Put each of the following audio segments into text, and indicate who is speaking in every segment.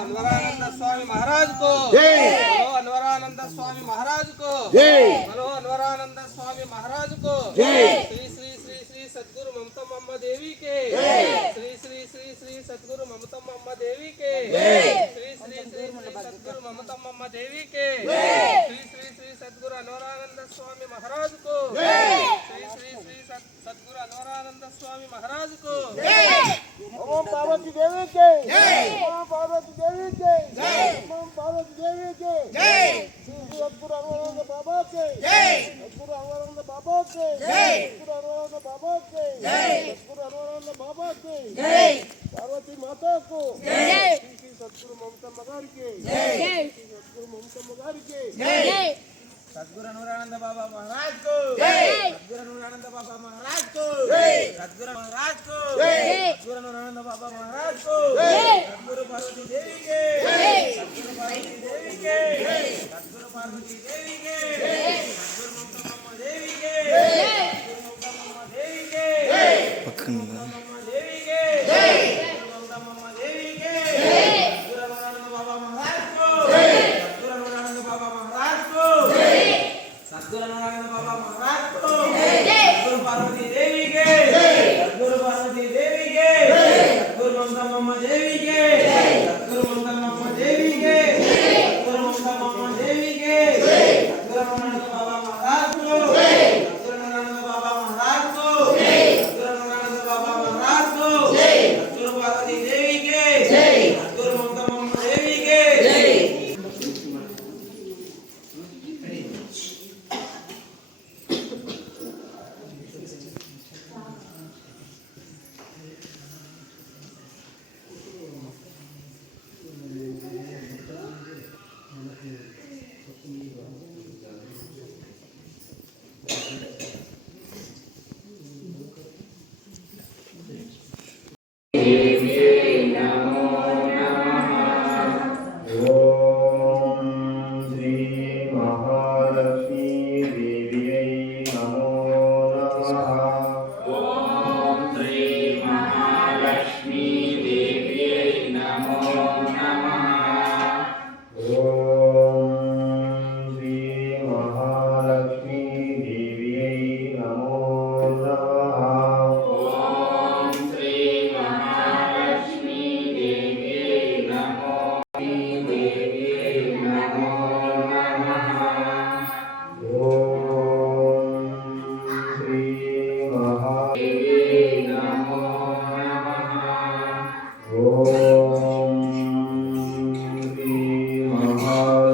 Speaker 1: అన్వరానంద స్వామి మహారాజ్
Speaker 2: కో అన్వరానంద స్వామి మహారాజ్ కో
Speaker 1: అన్వరానంద స్వామి మహారాజ్ కో
Speaker 2: अम्मा देवी के। श्री
Speaker 1: श्री श्री श्री सतगुरु ममतम अम्मा देवी
Speaker 2: के। श्री
Speaker 1: श्री
Speaker 2: श्री सतगुरु
Speaker 1: ममतम अम्मा देवी के।
Speaker 2: श्री
Speaker 1: श्री श्री
Speaker 2: सतगुरु
Speaker 1: अनुरानंद स्वामी महाराज को।
Speaker 2: श्री श्री श्री सतगुरु
Speaker 1: अनुरानंद स्वामी महाराज को। ओम पार्वती
Speaker 3: देवी के।
Speaker 4: సద్గురనురానంద బాబా మహారాజ్కు సద్గురనురానంద బాబా మహారాజ్కు సద్గురు మహారాజ్కు సద్గురనురానంద బాబా మహారాజ్కు Sadhguru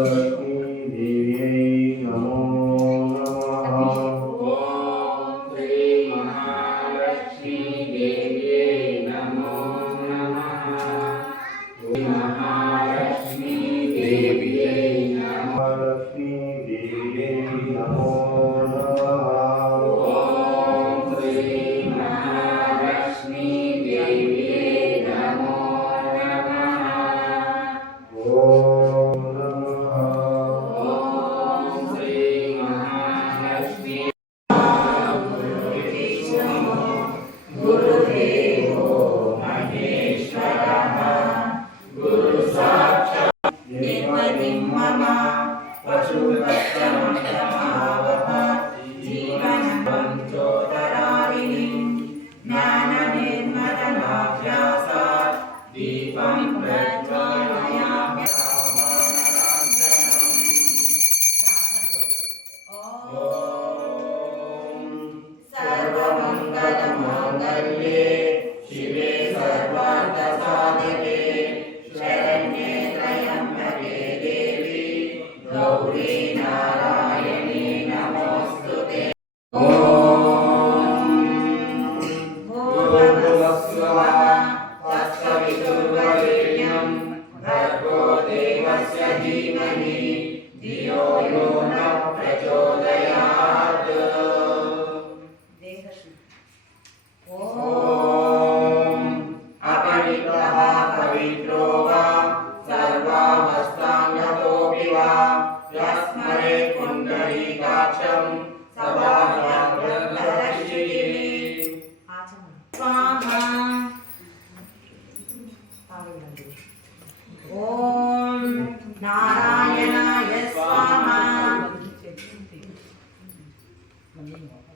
Speaker 5: uh,
Speaker 6: นิ่งของ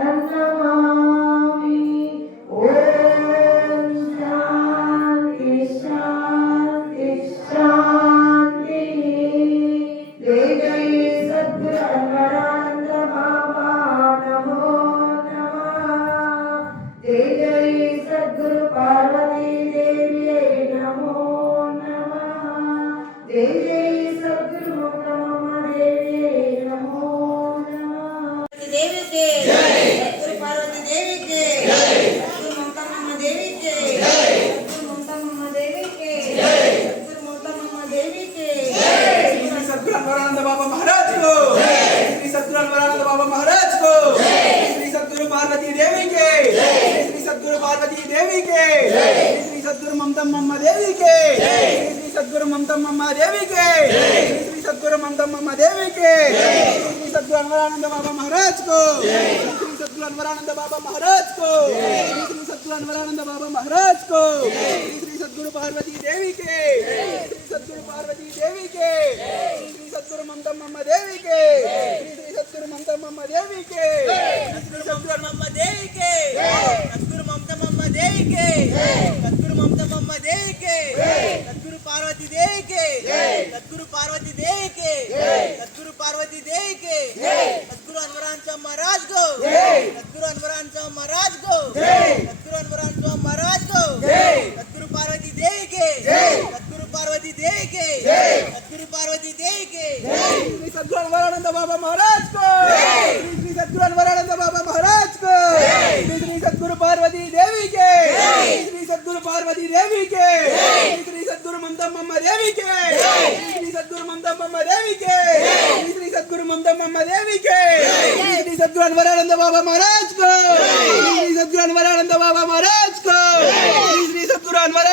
Speaker 6: and now
Speaker 2: మహారాజ్కు Shri Sadhguru Anwarananda బాబా మహారాజ్కు శ్రీ సద్గురు పార్వతీ దేవికి. శ్రీ సద్గురు పార్వతీ దేవికి. శ్రీ సద్గురు మంతమ్మ దేవికి. శ్రీ సద్గురు మంతమ్మ దేవికి. సద్గురు
Speaker 4: మమ్మ దేవికి. సద్గురు మమతమ్మ దేవికి. సద్గురు మమతమ్మ దేవికి. సద్గురు देवी के सदगुरु पार्वती देवी के सदगुरु पार्वती देवी के सदगुरु अनवरान शाह महाराज को सदगुरु अनवरान शाह महाराज को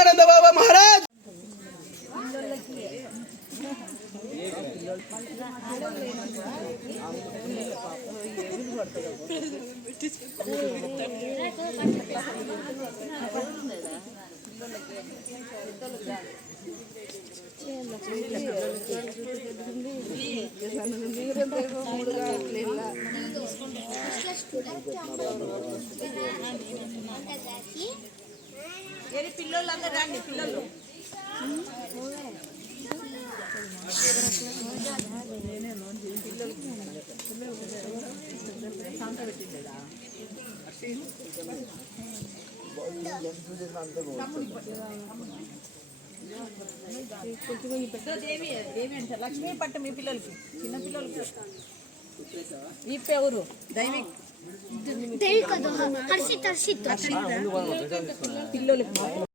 Speaker 2: आनंद बाबा महाराज
Speaker 6: చూసుకుంటే మహారాజ్
Speaker 7: లక్ష్మీ పట్టు మీ పిల్లలకి చిన్న పిల్లలకి. ఇప్పెవరు దైవిక్.
Speaker 6: దేవిక హర్షిత్ హర్షిత్.
Speaker 7: పిల్లలకి